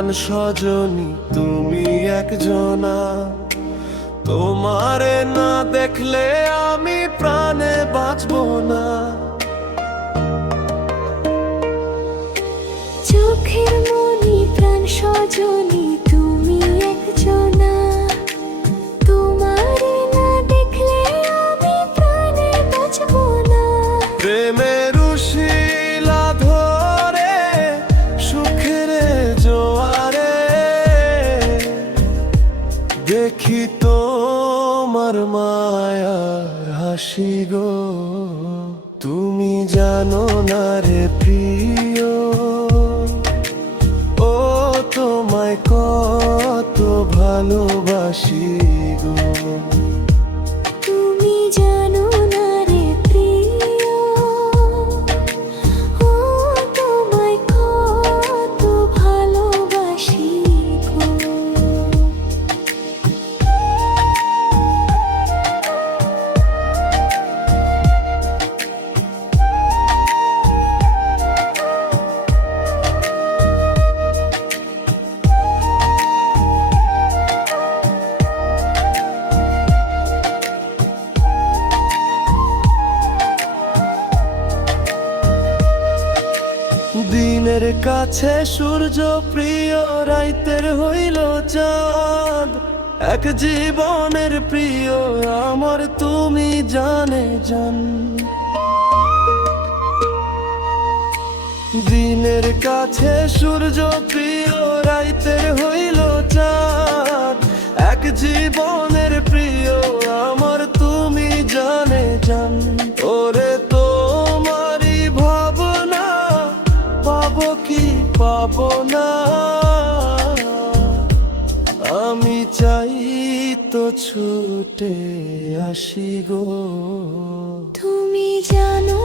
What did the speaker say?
প্রাণ সজনী তুমি একজনা, তোমারে না দেখলে আমি প্রাণে বাঁচবো না। চোখের মনি প্রাণ সজনী তুমি একজনা, তোমারে না দেখলে আমি প্রাণে বাঁচবো না। প্রেমের উশিলা ধরে সুখের জোয়ারে দেখি তোমার মায়ার হাসি গো। তুমি জানো না রে প্রিয়, ও তোমায় কত ভালোবাসি গো। তুমি জানো না রে প্রিয়, ও তোমায় কত ভালোবাসি গো। দিনের কাছে সূর্য প্রিয়, রাইতের হইল চাঁদ। এক জীবনের প্রিয় আমার তুমি জানে জান। দিনের কাছে সূর্য প্রিয়, রাইতের হইল চাঁদ। এক জীবনের প্রিয় আমার তুমি জানে জান। ওরে তোমারই ভাবনা পাবো কি পাবো না, আমি চাই তো ছুটে আসি গো। তুমি জানো